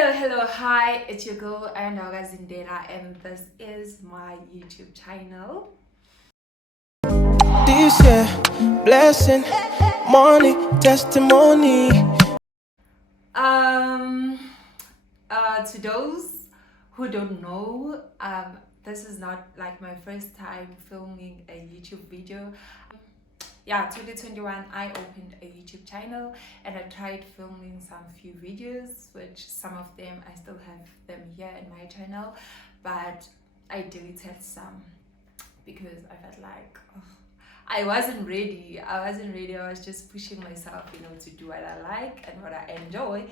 Hello, hi, it's your girl Ayanda Zindela, and this is my YouTube channel. This year, blessing, money, testimony. Um, to those who don't know, this is not like my first time filming a YouTube video. Yeah, 2021 I opened a YouTube channel and I tried filming some few videos, which some of them I still have them here in my channel, but I deleted some because I felt like I wasn't ready. I was just pushing myself, to do what I like and what I enjoy.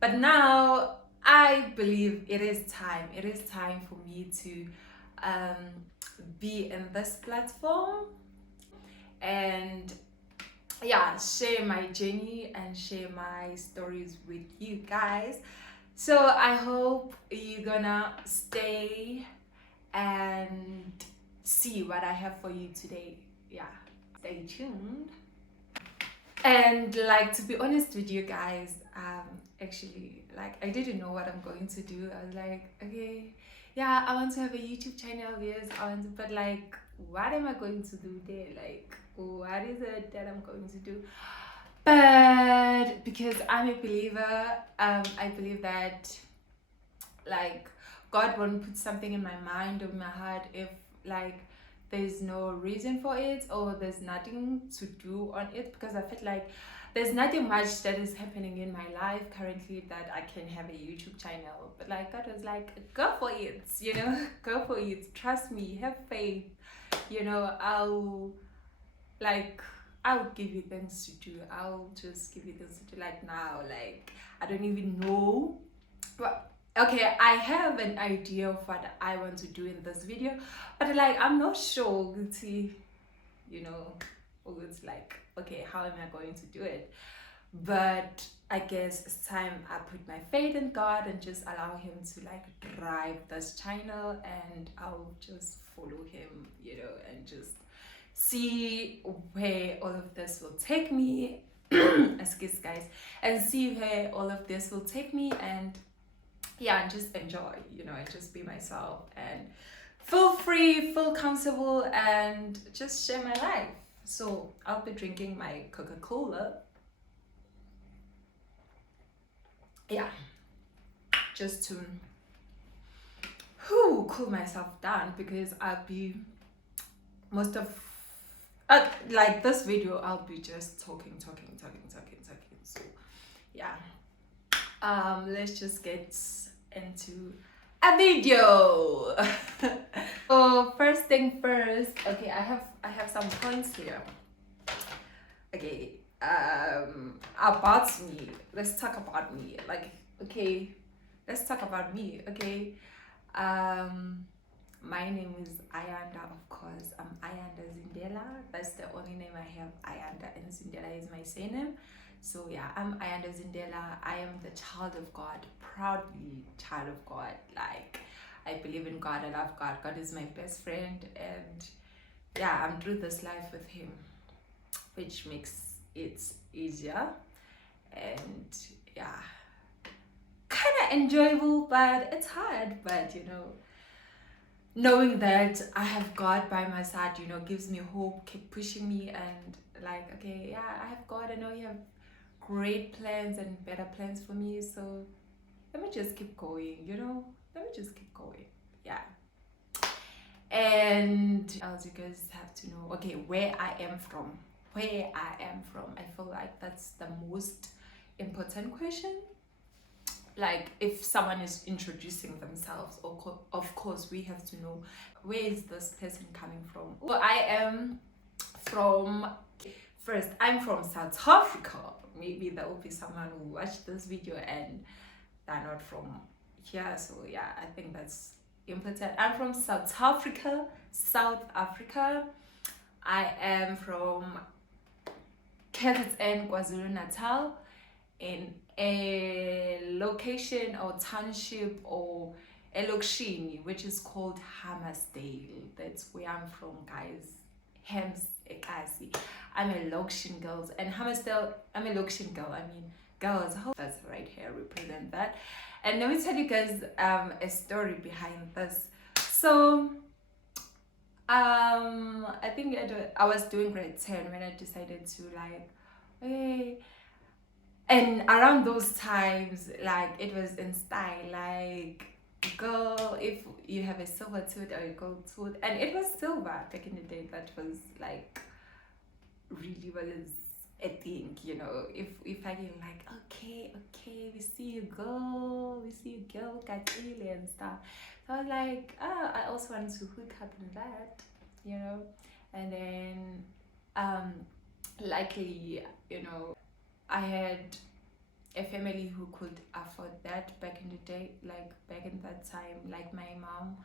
But now I believe it is time. It is time for me to be in this platform and share my journey and share my stories with you guys. So I hope you're gonna stay and see what I have for you today. Yeah, stay tuned. And like, to be honest with you guys, actually, like, I didn't know what I'm going to do. I was like, okay, yeah, I want to have a YouTube channel. Yes, but like, what am I going to do there? Like, what is it that I'm going to do? But because I'm a believer, I believe that like God won't put something in my mind or my heart if like there's no reason for it or there's nothing to do on it, because I feel like there's nothing much that is happening in my life currently that I can have a YouTube channel. But like God was like, go for it, go for it, trust me, have faith, I'll give you things to do. I'll just give you things to do. Like now, like I don't even know. But okay, I have an idea of what I want to do in this video, but like I'm not sure. You know, it's like, okay, how am I going to do it? But I guess it's time I put my faith in God and just allow Him to like drive this channel, and I'll just follow Him, and just see where all of this will take me. Excuse guys, and see where all of this will take me, and and just enjoy, and just be myself and feel free, feel comfortable, and just share my life. So I'll be drinking my Coca-Cola. Yeah, just to cool myself down, because I'll be most of like this video I'll be just talking. So yeah, let's just get into a video. So first thing first, okay, I have some points here. Okay, about me. Let's talk about me. Like, okay, let's talk about me. Okay, my name is Ayanda, of course. I'm Ayanda Zindela. That's the only name I have. Ayanda, and Zindela is my surname. So yeah, I'm Ayanda Zindela. I am the child of God, proudly child of God. Like, I believe in God. I love God. God is my best friend, and yeah, I'm through this life with Him, which makes it easier and yeah, kind of enjoyable, but it's hard. But knowing that I have God by my side, gives me hope, keep pushing me, and like, okay, yeah, I have God. I know you have great plans and better plans for me. So let me just keep going, let me just keep going. Yeah. And else you guys have to know, okay, where I am from. I feel like that's the most important question. Like, if someone is introducing themselves, of course we have to know, where is this person coming from. So I am from, first, I'm from South Africa. Maybe there will be someone who watched this video and they're not from here. So yeah, I think that's important. I'm from South Africa. I am from KZN, KwaZulu-Natal, in a location or township or a lokshini which is called Hammersdale. That's where I'm from, guys. Hems Ekasi. I'm a lokshin girl, and Hammersdale, I'm a lokshin girl. I mean, girls. How does right hair represent that? And let me tell you guys a story behind this. So I think I was doing grade 10 when I decided to like, okay. And around those times, like it was in style, like girl, if you have a silver tooth or a gold tooth, and it was silver back in the day. That was like really was a thing, you know. If I get like, okay, we see you girl, got and stuff. So I was like, I also want to hook up in that, you know. And then luckily, you know, I had a family who could afford that back in the day, like back in that time. Like my mom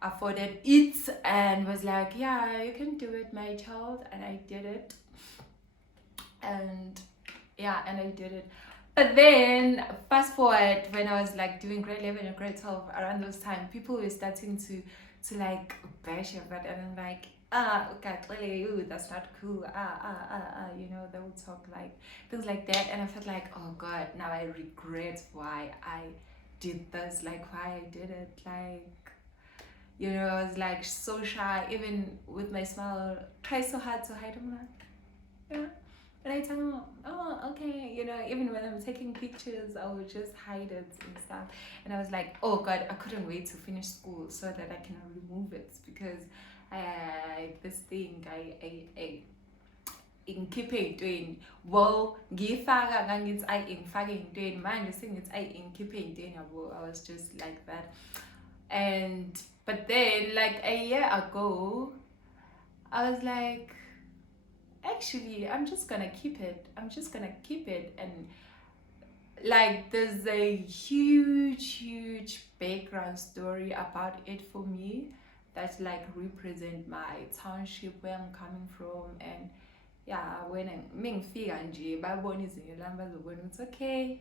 afforded it and was like, yeah, you can do it, my child. And I did it. And yeah, and I did it. But then fast forward, when I was like doing grade 11 and grade 12, around those time, people were starting to like bash it, but and I'm like, okay, really, ooh, that's not cool. You know, they would talk like things like that, and I felt like, oh god, now I regret why I did this, like why I did it, like, you know, I was like so shy, even with my smile, try so hard to hide. I'm like, yeah. But I tell them, oh, okay, you know, even when I'm taking pictures, I would just hide it and stuff. And I was like, oh God, I couldn't wait to finish school so that I can remove it, because this thing, I ngikhiphe ey'ntweni well ngiyifaka ngangithi ayi ngifake ey'ntweni manje sengithi ayi ngikhiphe ey'ntweni yabo. I was just like that. And but then like a year ago I was like, actually I'm just gonna keep it. And like there's a huge background story about it for me that like represent my township, where I'm coming from. And yeah, when mengifika nje babona izinyo lami bazobona ukuthi okay,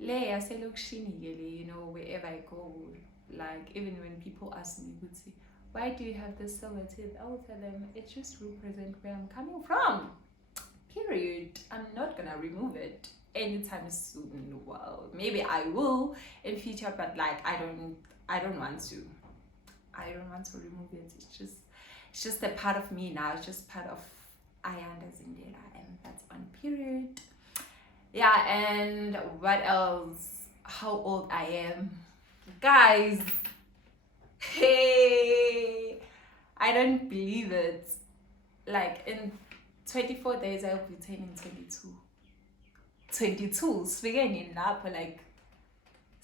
le yaselokishini ke le, you know, wherever I go. Like even when people ask me ukuthi, why do you have this silver teeth, I will tell them it just represents where I'm coming from, period. I'm not gonna remove it anytime soon. Well, maybe I will in future, but like I don't want to remove it. It's just a part of me now. It's just part of Ayanda, Zindela, and that's on, period. Yeah. And what else? How old I am, guys. Hey, I don't believe it. Like in 24 days I'll be turning 22. Sifike nini lapho, like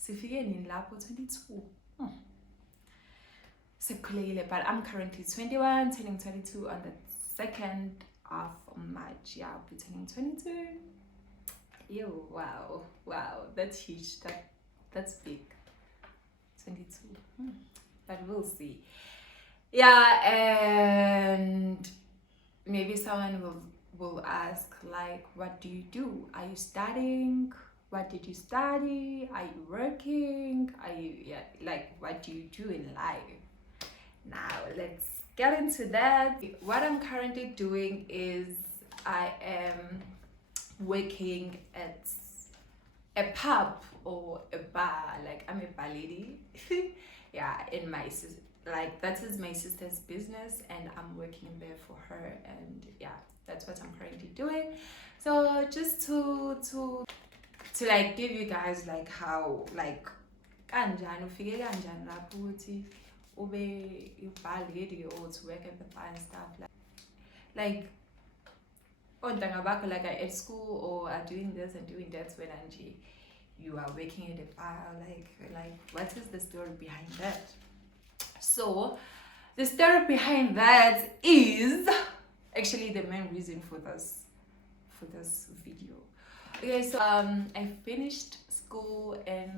sifike nini lapho 22. Sekukhulekile, but I'm currently 21, turning 22 on the 2nd of March. Yeah, I'll be turning 22. Yo, wow, that's huge. That's big. 22. But we'll see. Yeah. And maybe someone will ask, like, what do you do? Are you studying? What did you study? Are you working? Like, what do you do in life? Now let's get into that. What I'm currently doing is I am working at a pub or a bar. Like I'm a bar lady. Yeah, in my like that is my sister's business, and I'm working there for her. And yeah, that's what I'm currently doing. So just to like give you guys like how like kanjani ufike kanjani lapho ukuthi ube i-bar lady or to work at the bar and stuff, like ontanga bakho like are at school or are doing this and doing that when Angie you are working at a bar, like what is the story behind that? So the story behind that is actually the main reason for this video. Okay, so I finished school in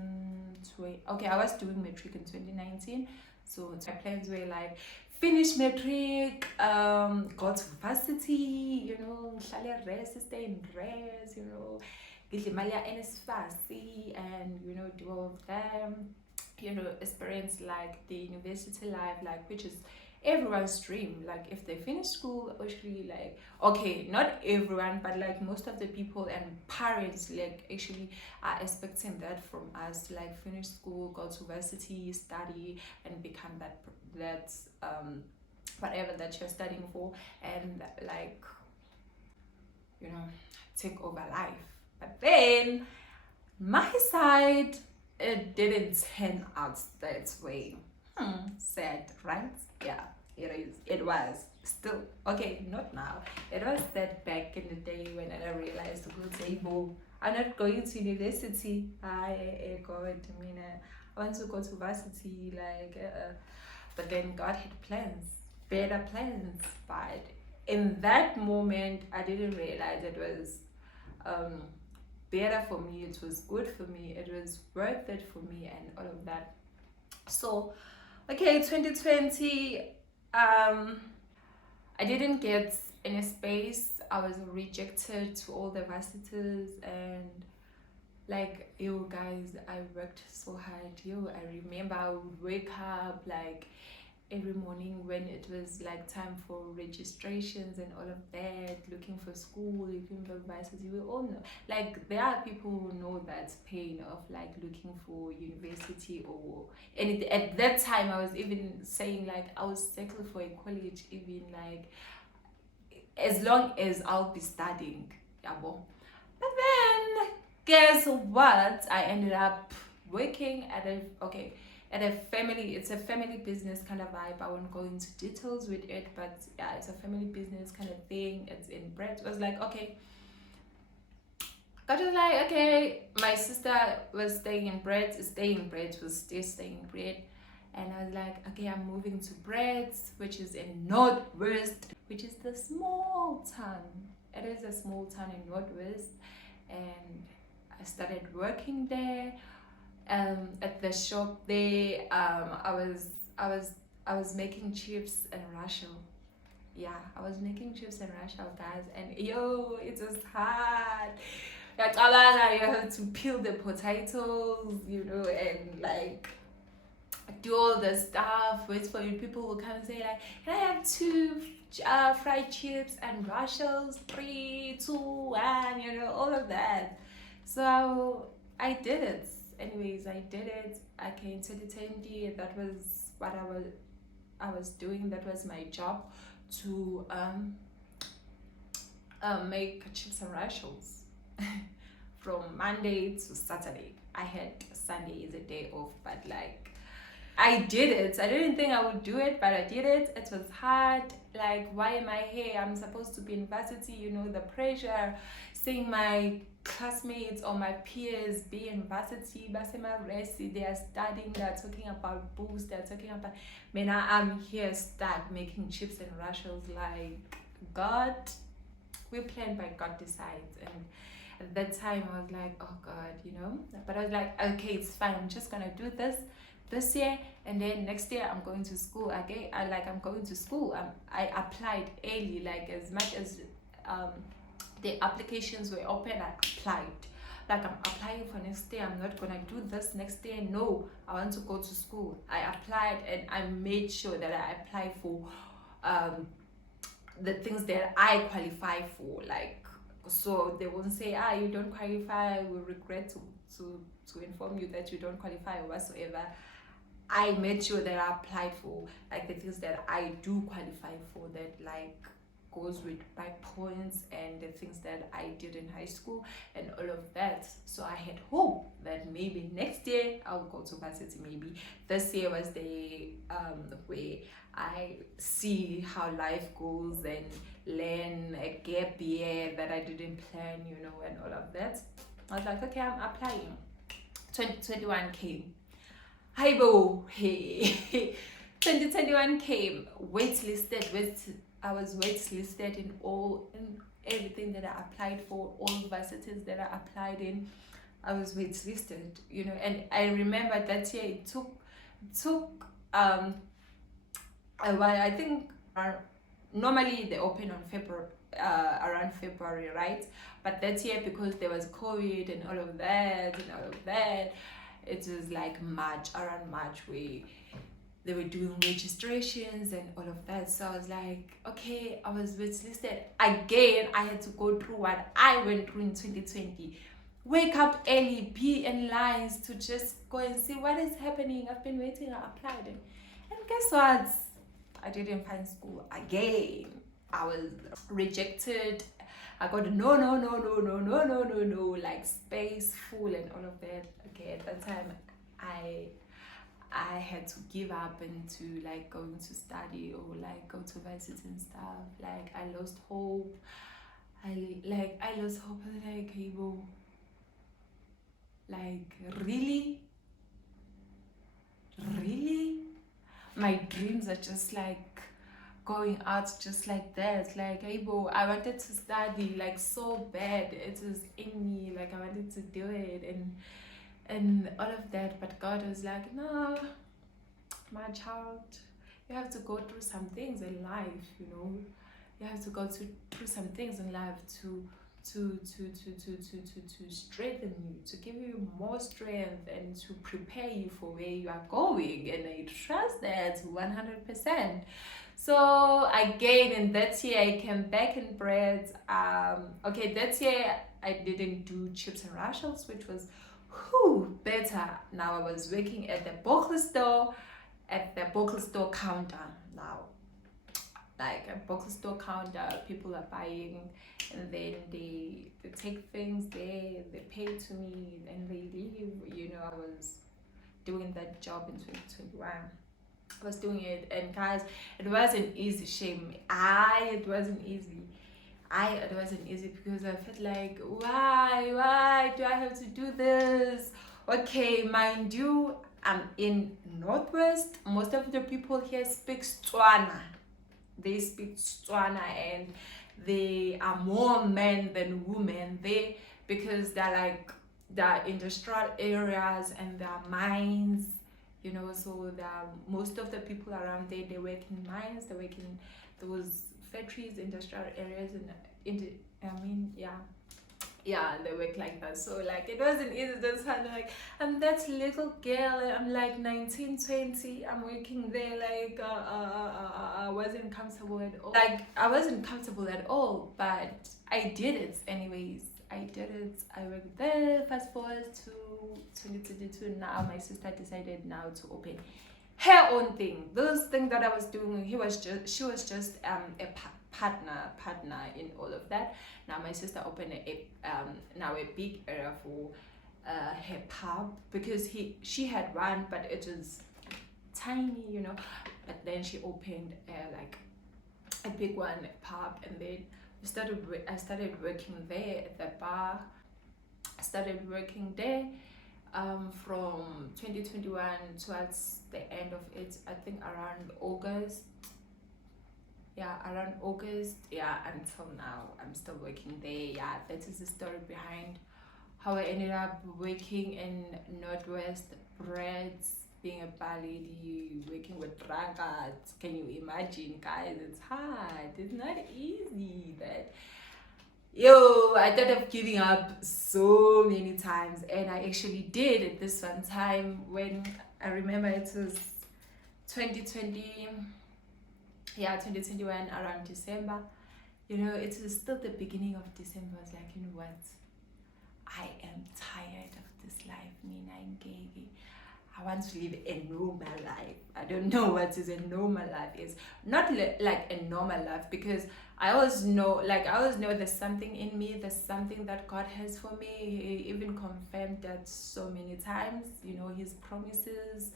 I was doing matric in 2019. So my plans were like finish matric, go to varsity, you know, stay in res, you know, get the Malia NSFASI, and you know, do all of them, you know, experience like the university life, like which is everyone's dream. Like if they finish school, actually, like, okay, not everyone, but like most of the people and parents like actually are expecting that from us, like finish school, go to university, study, and become that whatever that you're studying for, and like, you know, take over life. But then my side, it didn't turn out that way. Sad, right? Yeah, it is. It was still okay. Not now. It was sad back in the day when I realized, okay, I'm not going to university. I want to go to varsity. Like, but then God had plans, better plans. But in that moment, I didn't realize it was better for me. It was good for me. It was worth it for me, and all of that. So okay, 2020, I didn't get any space. I was rejected to all the varsities, and like, you guys, I worked so hard. I remember I would wake up like every morning when it was like time for registrations and all of that, looking for school, looking for varsity. We all know, like, there are people who know that pain of like looking for university or anything. At that time, I was even saying like I was settled for a college, even like as long as I'll be studying. Yabo. But then guess what? I ended up working at a family. It's a family business kind of vibe. I won't go into details with it, but yeah, it's a family business kind of thing. It's in bread. It was like, okay, God was like, okay, my sister was staying in bread, was still staying in bread. And I was like, okay, I'm moving to Bread, which is in Northwest, which is the small town. It is a small town in Northwest. And I started working there. At the shop there, I was making chips and Rachel. Yeah, I was making chips and Rachel, guys, and yo, it was hard. Like, you have to peel the potatoes, and like do all the stuff. Wait for you. People will come and say like, can I have two fried chips and Rushells? 3, 2, 1. All of that. So I did it. Anyways, I did it. I came to the 10D. That was what I was doing. That was my job, to make chips and Rushells from Monday to Saturday. I had Sunday as a day off, but like, I did it. I didn't think I would do it, but I did it. It was hard. Like, why am I here? I'm supposed to be in varsity, the pressure, seeing my classmates or my peers be in varsity, they are studying, they're talking about books, they're talking about, I'm here stuck making chips and Rushells. Like, God, we plan, but God decides. And at that time, I was like, oh God, but I was like, okay, it's fine. I'm just gonna do this year, and then next year I'm going to school again. I'm going to school. I applied early, like as much as the applications were open, I applied. Like, I'm applying for next year. I'm not gonna do this next year. No, I want to go to school. I applied, and I made sure that I applied for the things that I qualify for. Like, so they won't say, you don't qualify. We regret to inform you that you don't qualify or whatsoever. I made sure that I applied for like the things that I do qualify for, that like goes with my points and the things that I did in high school and all of that. So I had hope that maybe next year I'll go to varsity. Maybe this year was the where I see how life goes and learn a gap year that I didn't plan, and all of that. I was like, okay, I'm applying. 2021 came. Hey boo, hey. 2021 came. I was waitlisted in everything that I applied for, all varsities that I applied in. I was waitlisted, and I remember that year it took a while. I think normally they open on February, around February, right? But that year, because there was COVID and all of that, it was like March, around March, they were doing registrations and all of that. So I was like, okay, I was listed again. I had to go through what I went through in 2020. Wake up early, be in lines to just go and see what is happening. I've been waiting, I applied. And guess what? I didn't find school again. I was rejected. I got no, like space full and all of that. Okay, at that time, I had to give up into like going to study or like go to varsity and stuff. Like I lost hope. I lost hope. I was like, hey, bro, like really, my dreams are just like going out just like that. Like, hey, bro, I wanted to study like so bad. It was in me. Like I wanted to do it and all of that. But God was like, no, my child, you have to go through some things in life, you know. You have to go through some things in life to strengthen you, to give you more strength and to prepare you for where you are going. And I trust that 100%. So again, in that year I came back in bread. Okay, that year I didn't do chips and rushes, which was better. Now I was working at the Bogle store, counter now. Like a Bogle store counter, people are buying and then they take things there, they pay to me and they leave. You know, I was doing that job in 2021. I was doing it, and guys, it wasn't easy. It wasn't easy. It wasn't easy because I felt like, why do I have to do this? Okay, mind you, I'm in Northwest. Most of the people here speak Tswana. They speak Tswana, and they are more men than women. Because they're like the industrial areas and there are mines, you know. So most of the people around there, they work in mines, they work in those factories, industrial areas, and they work like that. So like it wasn't easy. That's how like I'm that little girl, and I'm like 19, 20. I'm working there. Like I wasn't comfortable at all. I wasn't comfortable at all, but I did it anyways. I did it. I worked there. Fast forward to 2022. Now my sister decided now to open her own thing. Those things that I was doing, she was just a partner in all of that. Now my sister opened a big area for her pub, because she had one, but it was tiny, you know. But then she opened like a big one, pub, and then I started working there at the bar. I started working there from 2021 towards the end of it. I think around August. Until now I'm still working there. That is the story behind how I ended up working in Northwest Breads, being a bar lady, working with drunkards. Can you imagine, guys? It's hard. It's not easy. But I thought of giving up so many times, and I actually did at this one time when I remember it was 2020. 2021, around December. You know, it was still the beginning of December. I was like, you know what? I am tired of this life. I want to live a normal life. I don't know what is a normal life is. Not like a normal life, because I always know there's something in me. There's something that God has for me. He even confirmed that so many times. You know, His promises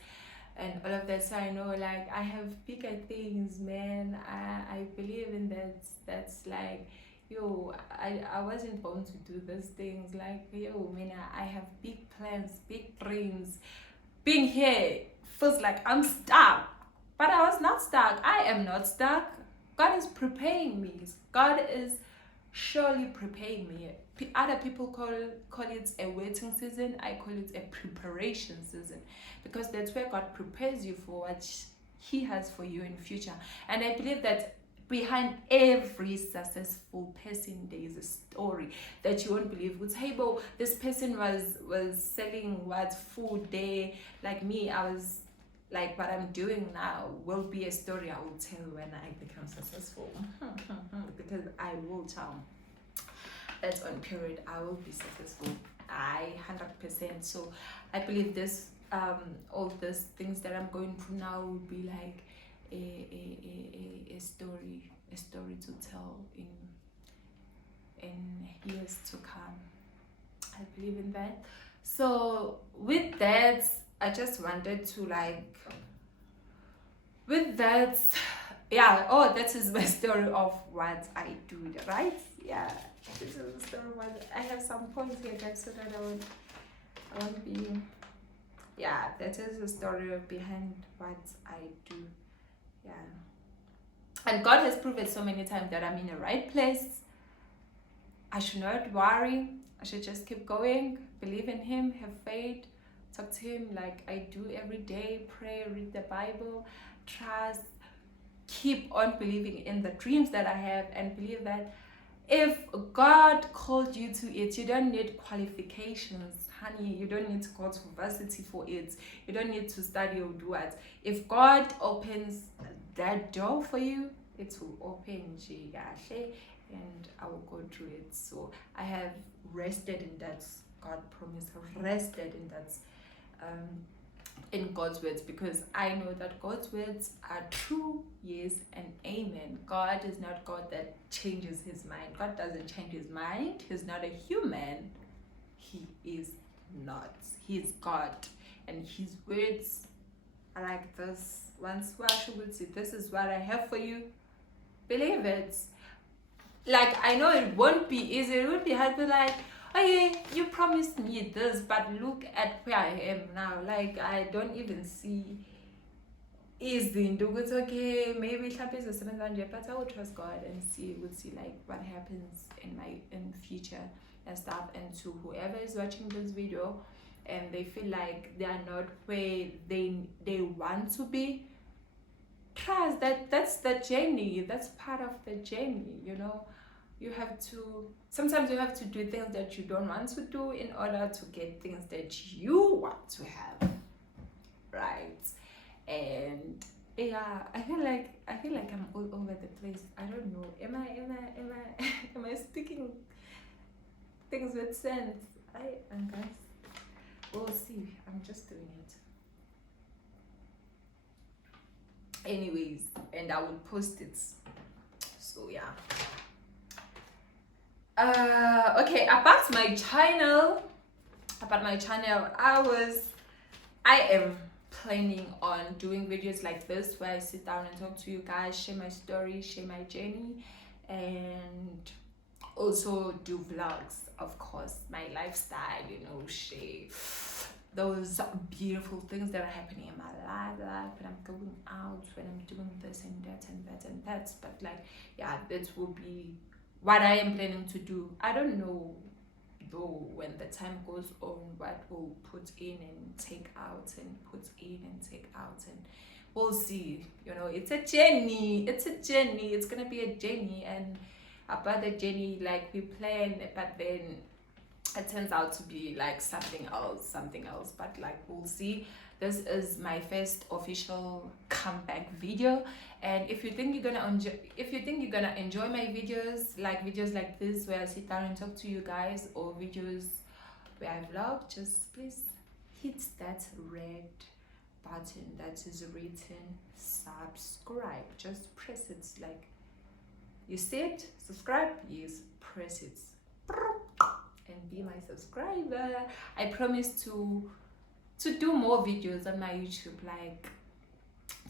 and all of that. So I know, like, I have bigger things, man. I believe in that. That's like, I wasn't born to do those things. Like, man, I have big plans, big dreams. Being here feels like I'm stuck, but I was not stuck. I am not stuck. God is preparing me. God is surely preparing me. Other people call it a waiting season. I call it a preparation season, because that's where God prepares you for what He has for you in the future. And I believe that behind every successful person, there is a story that you won't believe. With hey, bro, this person was selling what food there. Like me, I was like what I'm doing now will be a story I will tell when I become successful. Because I will tell. That's on period. I will be successful. 100%. So I believe this all these things that I'm going through now will be like a story to tell in years to come. I believe in that. So with that, I just wanted to with that, yeah, oh, that is my story of what I do, right? Yeah, this is the story of what I have some points here, guys, so that I won't be, yeah, that is the story behind what I do. Yeah, and God has proven so many times that I'm in the right place. I should not worry. I should just keep going, believe in Him, have faith, talk to Him like I do every day, pray, read the Bible, trust, keep on believing in the dreams that I have, and believe that if God called you to it, you don't need qualifications, honey. You don't need to go to varsity for it. You don't need to study or do what. If God opens that door for you, it will open, and I will go through it. So I have rested in that God promise, rested in that in God's words, because I know that God's words are true, yes and amen. God is not God that changes His mind. God doesn't change His mind. He's not a human. He is not. He is God, and His words are like this. Once this is what I have for you, believe it. Like, I know it won't be easy, it won't be hard, but like, okay, you promised me this, but look at where I am now. Like, I don't even see izinto ukuthi okay, maybe mhlawumbe izosebenza nje, but I will trust God and we'll see like what happens in the future and stuff. And to whoever is watching this video and they feel like they are not where they want to be, trust that that's the journey. That's part of the journey, you know. Sometimes you have to do things that you don't want to do in order to get things that you want to have, right? And yeah, I feel like I'm all over the place. I don't know. Am I speaking things with sense? And guys, we'll see. I'm just doing it anyways, and I will post it. So yeah. Okay, about my channel, I am planning on doing videos like this where I sit down and talk to you guys, share my story, share my journey, and also do vlogs, of course, my lifestyle, you know, share those beautiful things that are happening in my life, when I'm going out, when I'm doing this and that and that and that. But like, yeah, that will be what I am planning to do. I don't know though when the time goes on what we'll put in and take out and put in and take out, and we'll see. You know, it's a journey. It's gonna be a journey, and about the journey, like we plan, but then it turns out to be like something else. But like, we'll see. This is my first official comeback video, and if you think you're gonna enjoy my videos like this where I sit down and talk to you guys, or videos where I vlog, just please hit that red button that is written subscribe. Just press it. Like, you see it, subscribe, yes, press it and be my subscriber. I promise to do more videos on my YouTube, like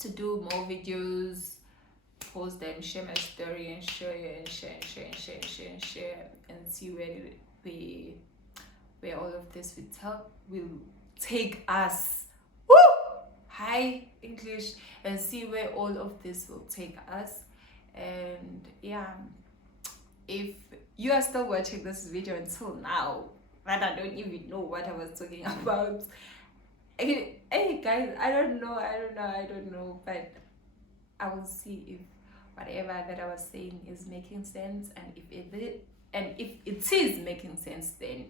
to do more videos, post them, share my story, and share and see where all of this will take us. Woo! Hi English, and see where all of this will take us. And yeah, if you are still watching this video until now, but I don't even know what I was talking about. Hey guys, I don't know, but I will see if whatever that I was saying is making sense, and if it is making sense, then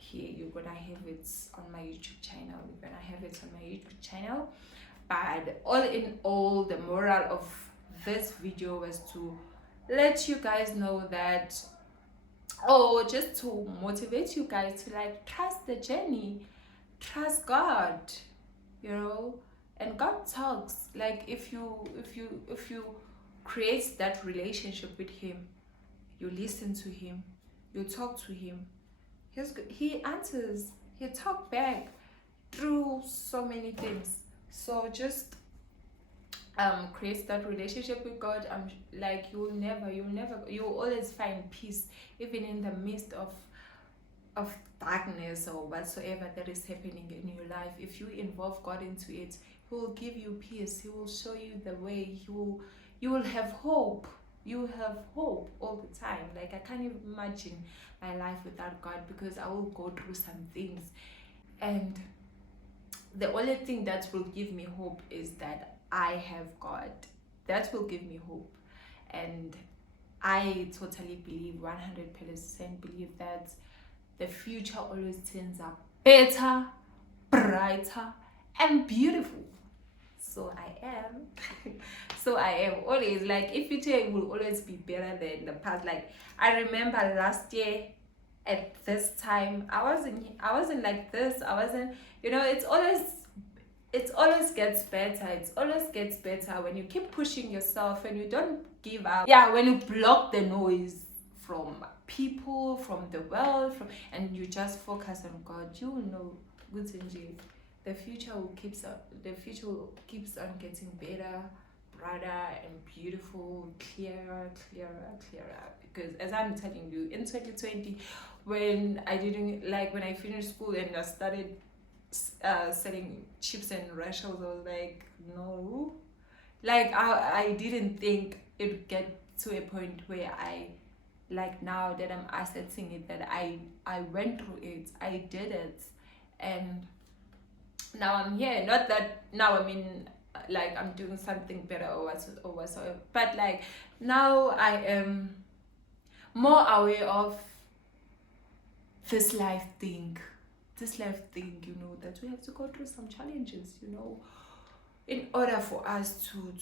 here, you're gonna have it on my YouTube channel. You're gonna have it on my YouTube channel. But all in all, the moral of this video was to let you guys know that, or just to motivate you guys to like trust the journey, trust God, you know. And God talks. Like if you create that relationship with him, you listen to him, you talk to him, he answers, he talk back through so many things. So just create that relationship with God. Like you'll always find peace, even in the midst of darkness or whatsoever that is happening in your life. If you involve God into it, he will give you peace, he will show you the way, you will have hope. You have hope all the time. Like I can't even imagine my life without God, because I will go through some things, and the only thing that will give me hope is that I have God. That will give me hope. And I totally believe, 100% believe that the future always turns out better, brighter, and beautiful. So I am. So I am always, like, if future will always be better than the past. Like I remember last year at this time, I wasn't like this. I wasn't, you know, it always gets better. It always gets better when you keep pushing yourself and you don't give up. Yeah, when you block the noise from people, from the world, and you just focus on God, you will know, good thing. The future keeps on getting better, brighter, and beautiful, clearer. Because as I'm telling you, in 2020, when I finished school and I started selling chips and Rushells, I was like, no. Like I didn't think it would get to a point where now that I'm accepting it, that I went through it, I did it, and now I'm here. Not that now like I'm doing something better or whatsoever, but like now I am more aware of this life thing, you know, that we have to go through some challenges, you know, in order for us to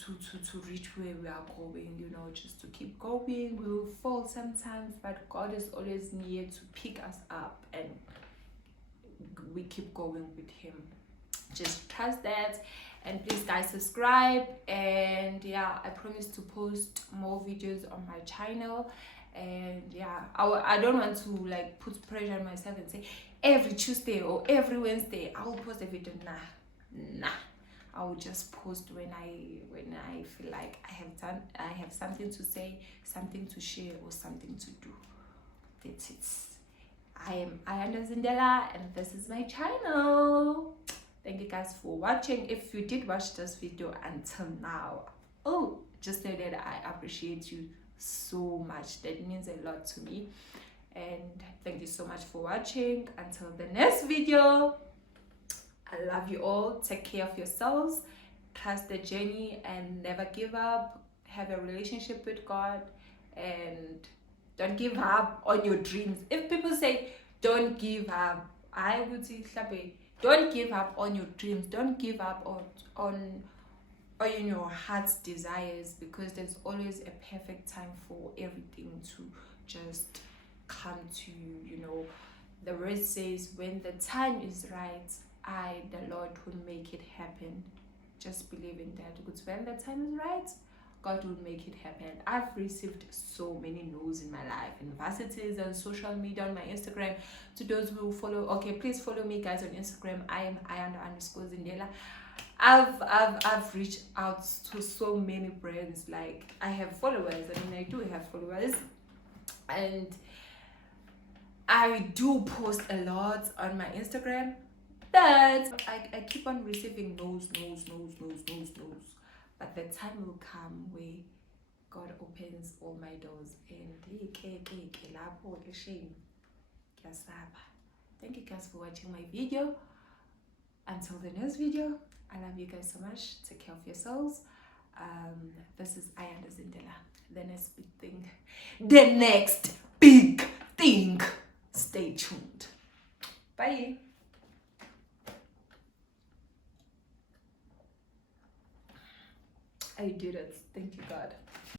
reach where we are going, you know, just to keep going. We will fall sometimes, but God is always near to pick us up, and we keep going with him. Just trust that. And please guys, subscribe, and yeah, I promise to post more videos on my channel. And yeah, I don't want to like put pressure on myself and say every Tuesday or every Wednesday I will post a video. Nah, I will just post when I feel like I have something to say, something to share, or something to do. That's it. I am Ayanda Zindela, and this is my channel. Thank you guys for watching. If you did watch this video until now, just know that I appreciate you so much. That means a lot to me. And thank you so much for watching. Until the next video, I love you all. Take care of yourselves, trust the journey, and never give up. Have a relationship with God, and don't give up on your dreams. If people say don't give up, I would say don't give up on your dreams. Don't give up on your heart's desires, because there's always a perfect time for everything to just come to you. You know, the word says, when the time is right, the Lord will make it happen. Just believe in that, because when the time is right, God will make it happen. I've received so many no's in my life, in varsities, on social media, on my Instagram. To those who follow, okay, please follow me guys on Instagram. I am Ayanda_Zindela. I've reached out to so many brands. Like I have followers. I do have followers, and I do post a lot on my Instagram, but I keep on receiving no's. But the time will come where God opens all my doors, and thank you guys for watching my video. Until the next video, I love you guys so much. Take care of yourselves. This is Ayanda Zindela. The next big thing. Stay tuned. Bye.